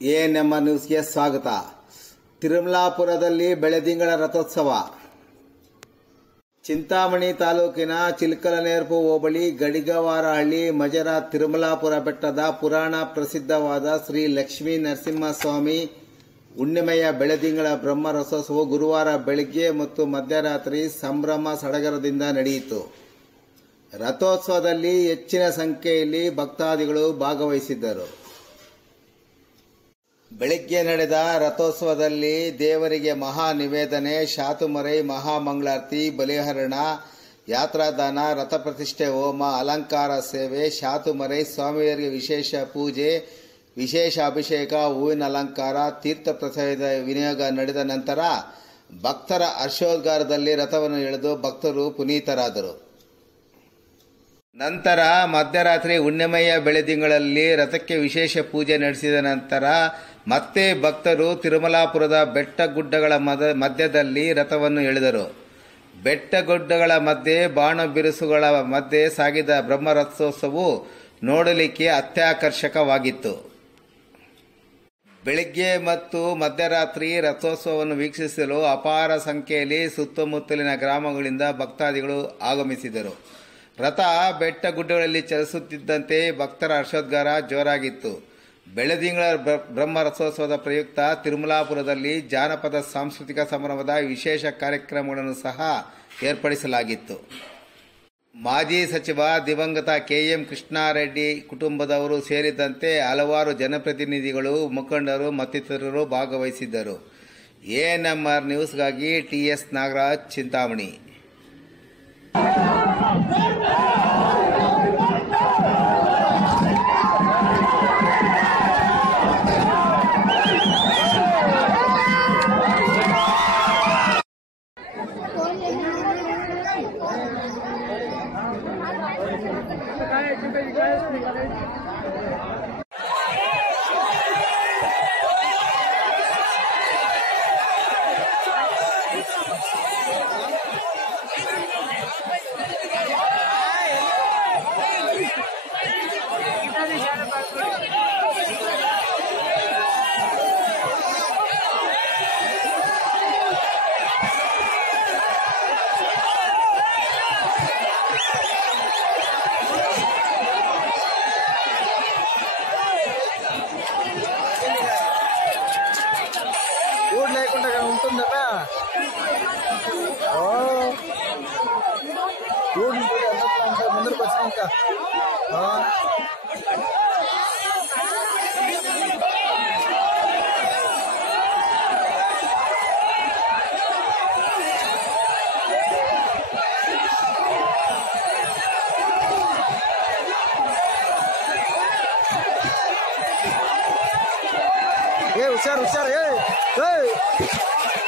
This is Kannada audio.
ಎಎನ್ಎಂ ನ್ಯೂಸ್ಗೆ ಸ್ವಾಗತ. ತಿರುಮಲಾಪುರದಲ್ಲಿ ಬೆಳೆದಿಂಗಳ ರಥೋತ್ಸವ. ಚಿಂತಾಮಣಿ ತಾಲೂಕಿನ ಚಿಲ್ಕಲನೇರ್ಪು ಹೋಬಳಿ ಗಡಿಗವಾರಹಳ್ಳಿ ಮಜರ ತಿರುಮಲಾಪುರ ಬೆಟ್ಟದ ಪುರಾಣ ಪ್ರಸಿದ್ಧವಾದ ಶ್ರೀ ಲಕ್ಷ್ಮೀ ನರಸಿಂಹಸ್ವಾಮಿ ಹುಣ್ಣಿಮೆಯ ಬೆಳೆದಿಂಗಳ ಬ್ರಹ್ಮ ರಥೋತ್ಸವ ಗುರುವಾರ ಬೆಳಗ್ಗೆ ಮತ್ತು ಮಧ್ಯರಾತ್ರಿ ಸಂಭ್ರಮ ಸಡಗರದಿಂದ ನಡೆಯಿತು. ರಥೋತ್ಸವದಲ್ಲಿ ಹೆಚ್ಚಿನ ಸಂಖ್ಯೆಯಲ್ಲಿ ಭಕ್ತಾದಿಗಳು ಭಾಗವಹಿಸಿದ್ದರು. ಬೆಳಗ್ಗೆ ನಡೆದ ರಥೋತ್ಸವದಲ್ಲಿ ದೇವರಿಗೆ ಮಹಾ ನಿವೇದನೆ, ಶಾತುಮರೈ ಮಹಾಮಂಗಳಾರತಿ ಬಲಿಹರಣ, ಯಾತ್ರಾದಾನ ರಥ ಪ್ರತಿಷ್ಠೆ ಹೋಮ, ಅಲಂಕಾರ ಸೇವೆ, ಶಾತುಮರೈ ಸ್ವಾಮಿಯರಿಗೆ ವಿಶೇಷ ಪೂಜೆ, ವಿಶೇಷ ಅಭಿಷೇಕ, ಹೂವಿನ ಅಲಂಕಾರ, ತೀರ್ಥ ಪ್ರಸಾದ ವಿನಿಯೋಗ ನಡೆದ ನಂತರ ಭಕ್ತರ ಹರ್ಷೋದ್ಗಾರದಲ್ಲಿ ರಥವನ್ನು ಎಳೆದು ಭಕ್ತರು ಪುನೀತರಾದರು. ನಂತರ ಮಧ್ಯರಾತ್ರಿ ಹುಣ್ಣಿಮೆಯ ಬೆಳೆದಿಂಗಳಲ್ಲಿ ರಥಕ್ಕೆ ವಿಶೇಷ ಪೂಜೆ ನಡೆಸಿದ ನಂತರ ಮತ್ತೆ ಭಕ್ತರು ತಿರುಮಲಾಪುರದ ಬೆಟ್ಟ ಗುಡ್ಡಗಳ ಮಧ್ಯದಲ್ಲಿ ರಥವನ್ನು ಎಳೆದರು. ಬೆಟ್ಟ ಗುಡ್ಡಗಳ ಮಧ್ಯೆ ಬಾಣ ಬಿರುಸುಗಳ ಮಧ್ಯೆ ಸಾಗಿದ ಬ್ರಹ್ಮ ರಥೋತ್ಸವವು ನೋಡಲಿಕ್ಕೆ ಅತ್ಯಾಕರ್ಷಕವಾಗಿತ್ತು. ಬೆಳಿಗ್ಗೆ ಮತ್ತು ಮಧ್ಯರಾತ್ರಿ ರಥೋತ್ಸವವನ್ನು ವೀಕ್ಷಿಸಲು ಅಪಾರ ಸಂಖ್ಯೆಯಲ್ಲಿ ಸುತ್ತಮುತ್ತಲಿನ ಗ್ರಾಮಗಳಿಂದ ಭಕ್ತಾದಿಗಳು ಆಗಮಿಸಿದರು. ರಥ ಬೆಟ್ಟ ಗುಡ್ಡಗಳಲ್ಲಿ ಚಲಿಸುತ್ತಿದ್ದಂತೆ ಭಕ್ತರ ಹರ್ಷೋದ್ಗಾರ ಜೋರಾಗಿತ್ತು. ಬೆಳದಿಂಗಳ ಬ್ರಹ್ಮ ರಥೋತ್ಸವದ ಪ್ರಯುಕ್ತ ತಿರುಮಲಾಪುರದಲ್ಲಿ ಜಾನಪದ ಸಾಂಸ್ಕೃತಿಕ ಸಂಭ್ರಮದ ವಿಶೇಷ ಕಾರ್ಯಕ್ರಮಗಳನ್ನು ಸಹ ಏರ್ಪಡಿಸಲಾಗಿತ್ತು. ಮಾಜಿ ಸಚಿವ ದಿವಂಗತ ಕೆಎಂ ಕೃಷ್ಣಾರೆಡ್ಡಿ ಕುಟುಂಬದವರು ಸೇರಿದಂತೆ ಹಲವಾರು ಜನಪ್ರತಿನಿಧಿಗಳು, ಮುಖಂಡರು, ಮತ್ತಿತರರು ಭಾಗವಹಿಸಿದ್ದರು. ANMR ನ್ಯೂಸ್ಗಾಗಿ TS Nagaraj Chintamani. 这个爱情被你关在了 sebenarnya. Oh. Gun tidak Hey, usar, usar, hey, hey.